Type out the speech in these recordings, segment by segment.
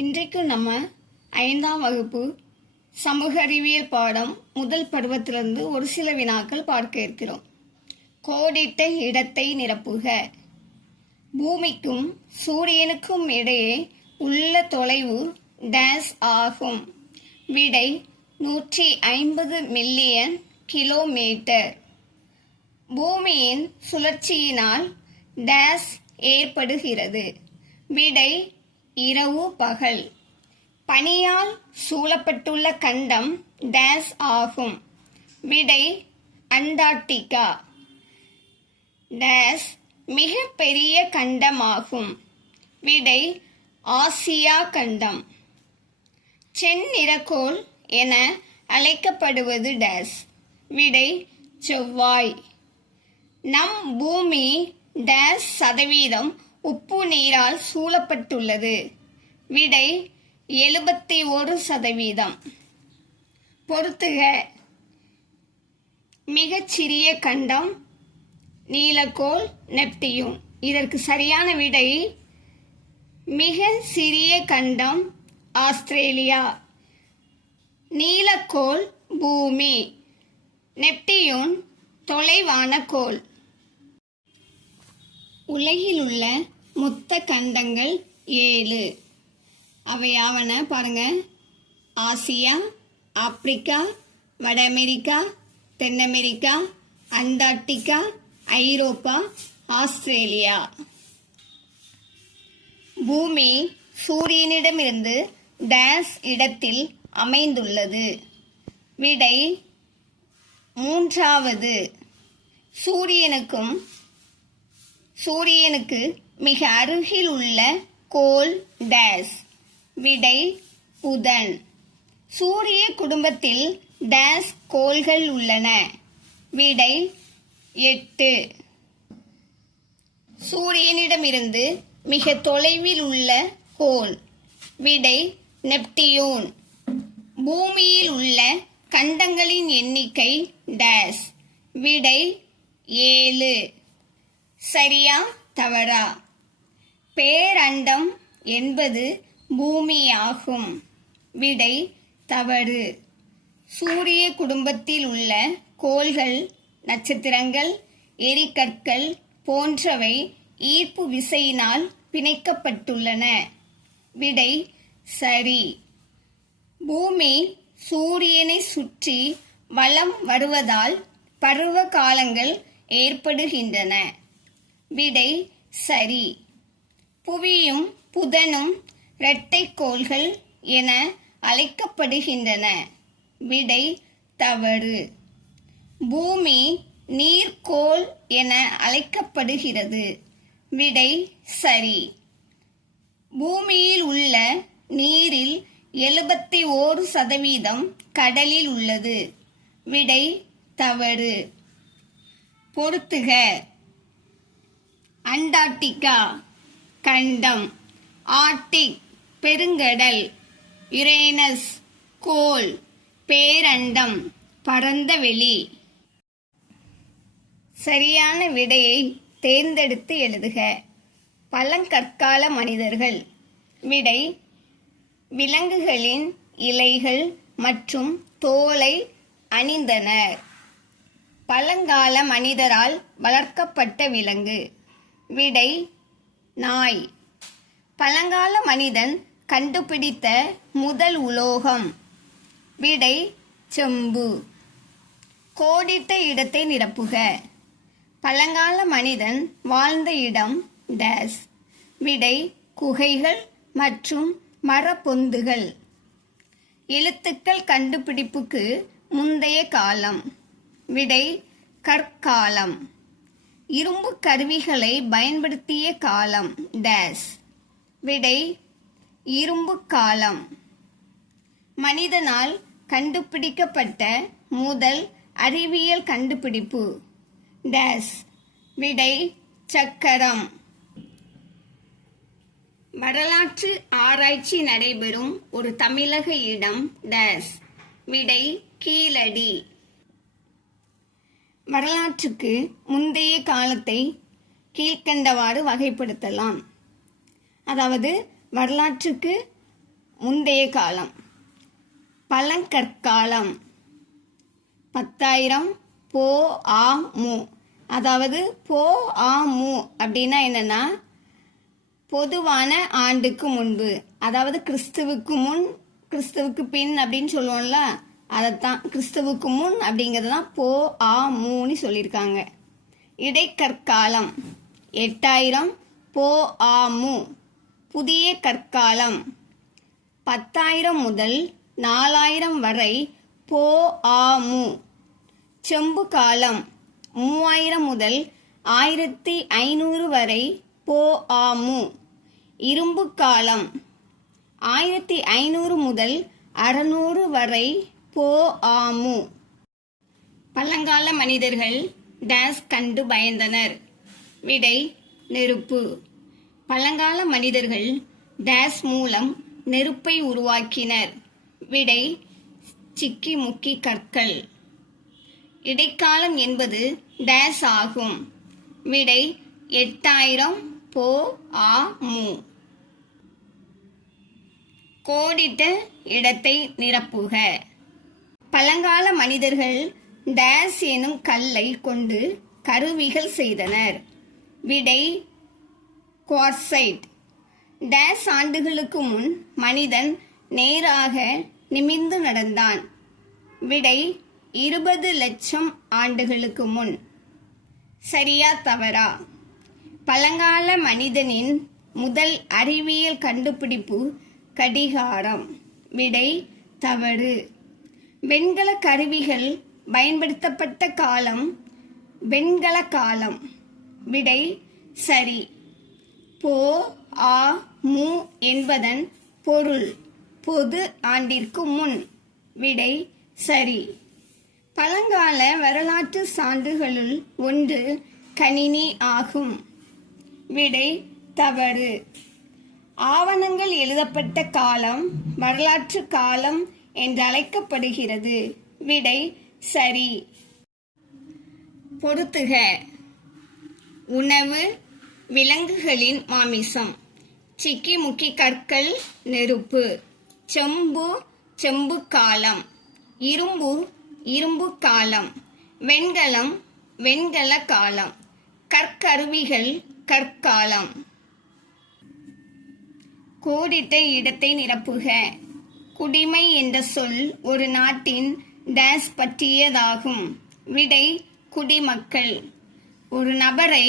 இன்றைக்கு நம்ம 5ஆம் வகுப்பு சமூக அறிவியல் பாடம் முதல் பருவத்திலிருந்து ஒரு சில வினாக்கள் பார்க்க இருக்கிறோம். கோடிட்ட இடத்தை நிரப்புக. பூமிக்கும் சூரியனுக்கும் இடையே உள்ள தொலைவு டேஸ் ஆகும். விடை 150 மில்லியன் கிலோமீட்டர். பூமியின் சுழற்சியினால் டேஸ் ஏற்படுகிறது. விடை இரவு பகல். பனியால் சூழப்பட்டுள்ள கண்டம் டேஸ் ஆகும். விடை அண்டார்டிகா. டேஸ் மிக பெரிய கண்டமாகும். விடை ஆசியா கண்டம். செந்நிறக்கோள் என அழைக்கப்படுவது டேஸ். விடை செவ்வாய். நம் பூமி டேஸ் சதவீதம் உப்பு நீரால் சூழப்பட்டுள்ளது. விடை 71%. பொறுத்துக. மிகச்சிறிய கண்டம் நீலக்கோள் நெப்டியூன். இதற்கு சரியான விடை மிக சிறிய கண்டம் ஆஸ்திரேலியா. நீலக்கோள் பூமி, நெப்டியூன் தொலைவான கோள். உலகில் உள்ள மொத்த கண்டங்கள் 7. அவையாவன பாருங்க: ஆசியா, ஆப்பிரிக்கா, வட அமெரிக்கா, தென் அமெரிக்கா, அண்டார்டிகா, ஐரோப்பா, ஆஸ்திரேலியா. பூமி சூரியனிடமிருந்து டேஸ் இடத்தில் அமைந்துள்ளது. விடை 3வது. சூரியனுக்கு மிக அருகில் உள்ள கோள் டேஸ். விடை புதன். சூரிய குடும்பத்தில் டேஸ் கோள்கள் உள்ளன. விடை 8. சூரியனிடமிருந்து மிக தொலைவில் உள்ள கோள். விடை நெப்டியூன். பூமியில் உள்ள கண்டங்களின் எண்ணிக்கை டேஸ். விடை 7. சரியா தவறா? பேரண்டம் என்பது பூமியாகும். விடை தவறு. சூரிய குடும்பத்தில் உள்ள கோள்கள், நட்சத்திரங்கள், எரிகற்கள் போன்றவை ஈர்ப்பு விசையினால் பிணைக்கப்பட்டுள்ளன. விடை சரி. பூமி சூரியனை சுற்றி வலம் வருவதால் பருவ காலங்கள் ஏற்படுகின்றன. விடை சரி. புவியும் புதனும் இரட்டைக்கோள்கள் என அழைக்கப்படுகின்றன. விடை தவறு. பூமி நீர்க்கோள் என அழைக்கப்படுகிறது. விடை சரி. பூமியில் உள்ள நீரில் 71% கடலில் உள்ளது. விடை தவறு. பொறுத்துக. அண்டார்டிகா கண்டம், ஆர்டிக் பெருங்கடல், யுரேனஸ் கோள், பேரண்டம் பரந்த வெளி. சரியான விடையை தேர்ந்தெடுத்து எழுதுக. பழங்கற்கால மனிதர்கள். விடை விலங்குகளின் இலைகள் மற்றும் தோலை அணிந்தனர். பழங்கால மனிதரால் வளர்க்கப்பட்ட விலங்கு. விடை நாய். பழங்கால மனிதன் கண்டுபிடித்த முதல் உலோகம். விடை செம்பு. கோடிட்ட இடத்தை நிரப்புக. பழங்கால மனிதன் வாழ்ந்த இடம் டேஸ். விடை குகைகள் மற்றும் மரப்பொந்துகள். எழுத்துக்கள் கண்டுபிடிப்புக்கு முந்தைய காலம். விடை கற்காலம். இரும்பு கருவிகளை பயன்படுத்திய காலம் டேஸ். விடை இரும்பு காலம். மனிதனால் கண்டுபிடிக்கப்பட்ட முதல் அறிவியல் கண்டுபிடிப்பு டேஸ். விடை சக்கரம். வரலாற்று ஆராய்ச்சி நடைபெறும் ஒரு தமிழக இடம் டேஸ். விடை கீழடி. வரலாற்றுக்கு முந்தைய காலத்தை கீழ்க்கண்டவாறு வகைப்படுத்தலாம். அதாவது வரலாற்றுக்கு முந்தைய காலம். பழங்கற்காலம் 10,000 போ ஆ மு. அதாவது போ ஆ மு அப்படின்னா என்னன்னா பொதுவான ஆண்டுக்கு முன்பு, அதாவது கிறிஸ்துவுக்கு முன் கிறிஸ்துவுக்கு பின் அப்படின்னு சொல்லுவோம்ல, அதைத்தான் கிறிஸ்துவுக்கு முன் அப்படிங்கிறது தான் போ ஆ மூன்னு சொல்லியிருக்காங்க. இடைக்கற்காலம் 8,000 போ ஆ மு. புதிய கற்காலம் 10,000 முதல் 4,000 வரை போ ஆ மு. செம்பு காலம் 3,000 முதல் 1,500 வரை போ ஆ மு. இரும்பு காலம் 1,500 முதல் 600 வரை போ ஆ மு. பழங்கால மனிதர்கள் டேஸ் கண்டு பயந்தனர். விடை நெருப்பு. பழங்கால மனிதர்கள் டேஸ் மூலம் நெருப்பை உருவாக்கினர். விடை சிக்கி முக்கி கற்கள். இடைக்காலம் என்பது டேஸ் ஆகும். விடை 8,000 போ ஆ மு. கோடிட்ட இடத்தை நிரப்புக. பழங்கால மனிதர்கள் டேஸ் எனும் கல்லை கொண்டு கருவிகள் செய்தனர். விடை குவார்ட்சைட். டேஸ் ஆண்டுகளுக்கு முன் மனிதன் நேராக நிமிர்ந்து நடந்தான். விடை 20 லட்சம் ஆண்டுகளுக்கு முன். சரியா தவறா? பழங்கால மனிதனின் முதல் அறிவியல் கண்டுபிடிப்பு கடிகாரம். விடை தவறு. வெண்கல கருவிகள் பயன்படுத்தப்பட்ட காலம் வெண்கல காலம். விடை சரி. போ ஆ மு என்பதன் பொருள் பொது ஆண்டிற்கு முன். விடை சரி. பழங்கால வரலாற்று சான்றுகளுள் ஒன்று கணினி ஆகும். விடை தவறு. ஆவணங்கள் எழுதப்பட்ட காலம் வரலாற்று காலம் என்று அழைக்கப்படுகிறது. விடை சரி. பொறுத்துக. உணவு விலங்குகளின் மாமிசம். சிக்கி முக்கி கற்கள் நெருப்பு. செம்பு செம்பு காலம். இரும்பு இரும்பு காலம். வெண்கலம் வெண்கல காலம். கற்கருவிகள் கற்காலம். கோடிட்ட இடத்தை நிரப்புக. குடிமை என்ற சொல் ஒரு நாட்டின் டேஸ் பற்றியதாகும். விடை குடிமக்கள். ஒரு நபரை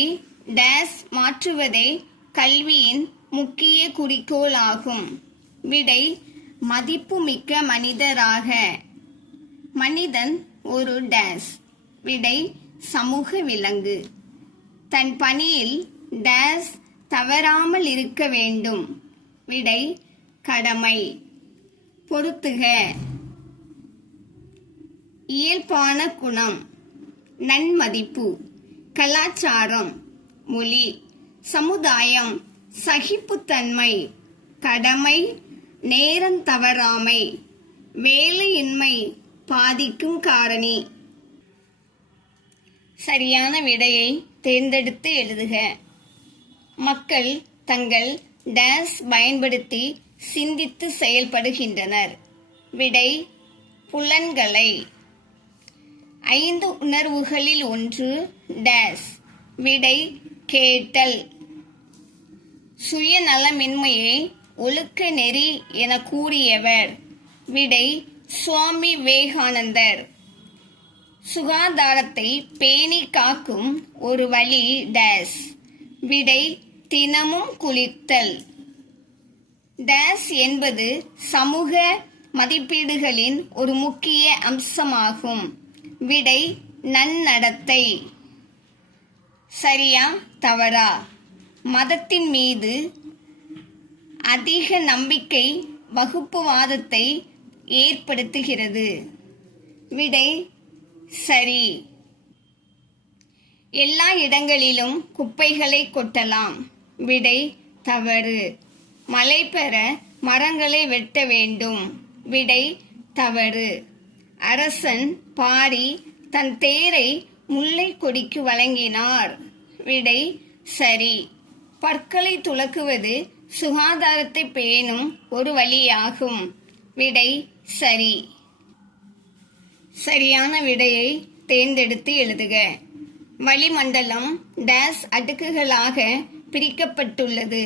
டேஸ் மாற்றுவதே கல்வியின் முக்கிய குறிக்கோள் ஆகும். விடை மதிப்புமிக்க மனிதராக. மனிதன் ஒரு டேஸ். விடை சமூக விலங்கு. தன் பணியில் டேஸ் தவறாமல் இருக்க வேண்டும். விடை கடமை. பொறுத்துக. இயல்பான குணம் நன்மதிப்பு. கலாச்சாரம் மொழி. சமுதாயம் சகிப்புத்தன்மை. கடமை நேரம் தவறாமை. வேலையின்மை பாதிக்கும் காரணி. சரியான விடையை தேர்ந்தெடுத்து எழுதுக. மக்கள் தங்கள் டேஸ் பயன்படுத்தி சிந்தித்து செயல்படுகின்றனர். விடை புலன்களை. 5 உணர்வுகளில் ஒன்று டேஸ். விடை கேட்டல். சுயநலமின்மையை ஒழுக்க நெறி என கூறியவர். விடை சுவாமி விவேகானந்தர். சுகாதாரத்தை பேணி காக்கும் ஒரு வழி டேஸ். விடை தினமும் குளித்தல். டேஸ் என்பது சமூக மதிப்பீடுகளின் ஒரு முக்கிய அம்சமாகும். விடை நன்னடத்தை. சரியா தவறா? மதத்தின் மீது அதிக நம்பிக்கை வகுப்புவாதத்தை ஏற்படுத்துகிறது. விடை சரி. எல்லா இடங்களிலும் குப்பைகளை கொட்டலாம். விடை தவறு. மழை பெற மரங்களை வெட்ட வேண்டும். விடை தவறு. அரசன் பாரி தன் தேரை முல்லை கொடிக்கு வழங்கினார். விடை சரி. பற்களை துலக்குவது சுகாதாரத்தை பேணும் ஒரு வழியாகும். விடை சரி. சரியான விடையை தேர்ந்தெடுத்து எழுதுக. வளிமண்டலம் டேஸ் அடுக்குகளாக பிரிக்கப்பட்டுள்ளது.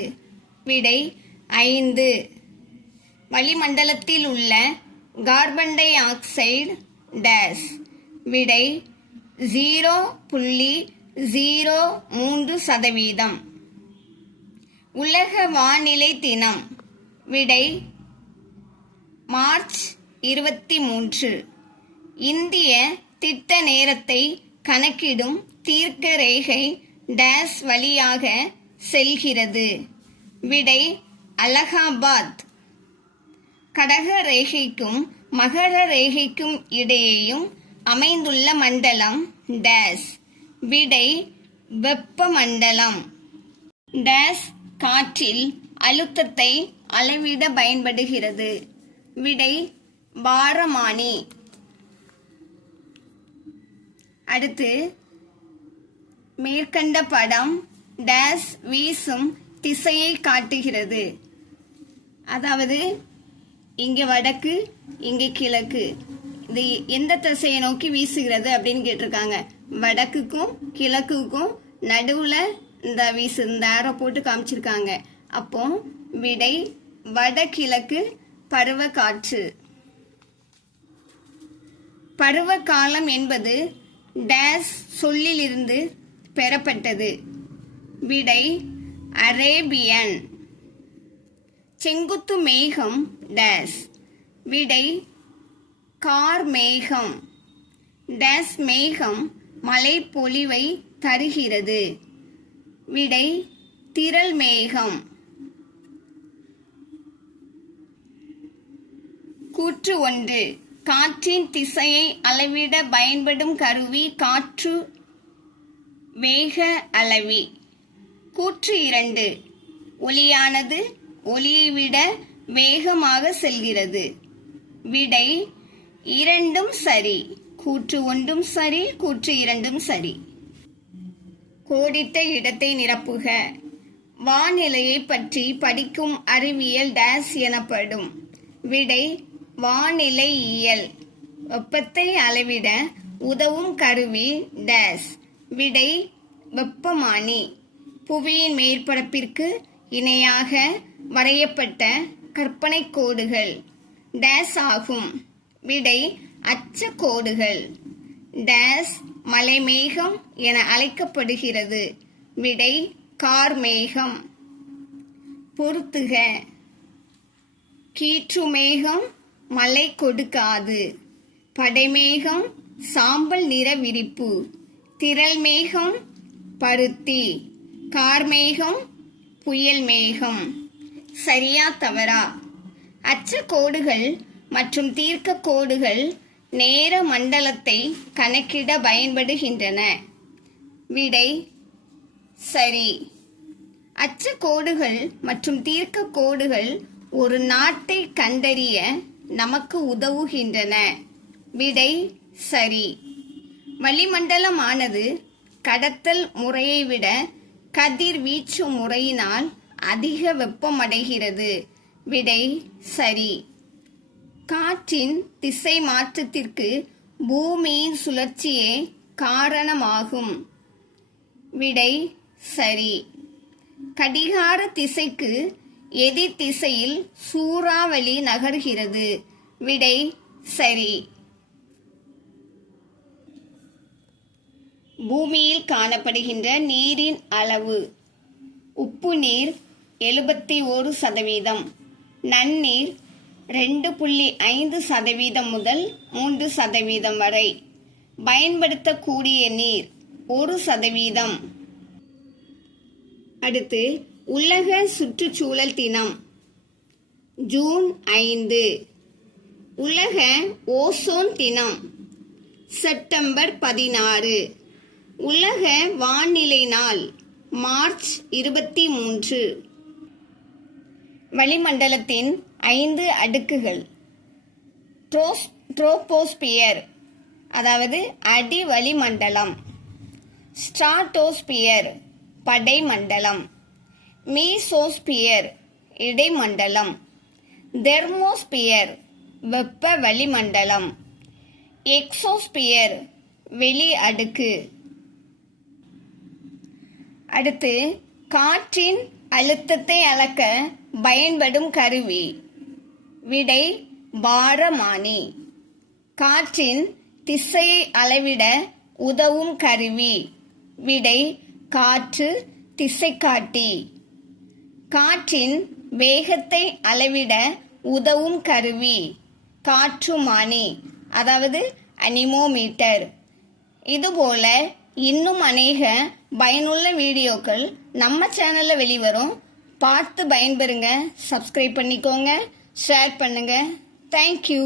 விடை 5. வளிமண்டலத்தில் உள்ள கார்பன் டை ஆக்சைடு டேஸ். விடை 0.03%. உலக வானிலை தினம். விடை மார்ச் 23. இந்திய திட்ட நேரத்தை கணக்கிடும் தீர்க்க ரேகை டேஸ் வழியாக செல்கிறது. விடை அலகாபாத். கடக ரேகைக்கும் மகர ரேகைக்கும் இடையேயும் அமைந்துள்ள மண்டலம் டேஸ். விடை வெப்பமண்டலம். டேஸ் காற்றில் அழுத்தத்தை அளவிட பயன்படுகிறது. விடை பாரமானி. அடுத்து மேற்கண்ட படம் டேஸ் வீசும் திசையை காட்டுகிறது. அதாவது இங்கே வடக்கு, இங்கே கிழக்கு. இது எந்த திசையை நோக்கி வீசுகிறது அப்படின்னு கேட்டிருக்காங்க. வடக்குக்கும் கிழக்குக்கும் நடுவில் இந்த ஆரோ போட்டு காமிச்சிருக்காங்க. அப்போ விடை வடகிழக்கு பருவ காற்று. பருவ காலம் என்பது டேஸ் சொல்லிலிருந்து பெறப்பட்டது. விடை அரேபியன். செங்குத்து மேகம் டேஸ். விடை கார்மேகம். டேஸ் மேகம் மழை பொழிவை தருகிறது. விடை திரள் மேகம். கூற்று 1. காற்றின் திசையை அளவிட பயன்படும் கருவி காற்று வேக அளவி. கூற்று 2. ஒலியானது ஒலியை விட வேகமாக செல்கிறது. விடை 2ம் சரி. கூற்று 1ம் சரி, கூற்று 2ம் சரி. கோடிட்ட இடத்தை நிரப்புக. வானிலையை பற்றி படிக்கும் அறிவியல் டேஸ் எனப்படும். விடை வானிலையியல். வெப்பத்தை அளவிட உதவும் கருவி டேஸ். விடை வெப்பமானி. புவியின் மேற்பரப்பிற்கு இணையாக வரையப்பட்ட கற்பனை கோடுகள் டேஸ் ஆகும். விடை அச்சக்கோடுகள். டேஸ் மலைமேகம் என அழைக்கப்படுகிறது. விடை கார்மேகம். பொறுத்துக. கீற்று மேகம் மழை கொடுக்காது. படைமேகம் சாம்பல் நிற விரிப்பு. திரள் மேகம் பருத்தி. கார்மேகம் புயல் மேகம். சரியா தவறா? அச்சக்கோடுகள் மற்றும் தீர்க்க கோடுகள் நேர மண்டலத்தை கணக்கிட பயன்படுகின்றன. விடை சரி. அச்சக்கோடுகள் மற்றும் தீர்க்க கோடுகள் ஒரு நாட்டை கண்டறிய நமக்கு உதவுகின்றன. விடை சரி. வளிமண்டலமானது கடத்தல் முறையை விட கதிர்வீச்சு முறையினால் அதிக வெப்பமடைகிறது. விடை சரி. காற்றின் திசை மாற்றத்திற்கு பூமியின் சுழற்சியே காரணமாகும். விடை சரி. கடிகார திசைக்கு எதிர் திசையில் சூறாவளி நகர்கிறது. விடை சரி. பூமியில் காணப்படுகின்ற நீரின் அளவு. உப்பு நீர் 71%, நன்னீர் 2.5% முதல் 3% வரை, பயன்படுத்தக்கூடிய நீர் 1%. அடுத்து உலக சுற்றுச்சூழல் தினம் ஜூன் 5. உலக ஓசோன் தினம் செப்டம்பர் 16. உலக வானிலை நாள் மார்ச் 23. வளிமண்டலத்தின் 5 அடுக்குகள். ட்ரோபோஸ்பியர் அதாவது அடி வளிமண்டலம், ஸ்ட்ராட்டோஸ்பியர் படைமண்டலம், மீசோஸ்பியர் இடைமண்டலம். தெர்மோஸ்பியர் வெப்ப வளிமண்டலம். எக்ஸோஸ்பியர் வெளி அடுக்கு. அடுத்து காற்றின் அழுத்தத்தை அளக்க பயன்படும் கருவி. விடை பாரமானி. காற்றின் திசையை அளவிட உதவும் கருவி. விடை காற்று திசைக்காட்டி. காற்றின் வேகத்தை அளவிட உதவும் கருவி காற்றுமானி, அதாவது அனிமோமீட்டர். இதுபோல இன்னும் அநேக பயனுள்ள வீடியோக்கள் நம்ம சேனலில் வெளிவரும். பார்த்து பயன்பெறுங்க. சப்ஸ்கிரைப் பண்ணிக்கோங்க, ஷேர் பண்ணுங்க. தேங்க்யூ.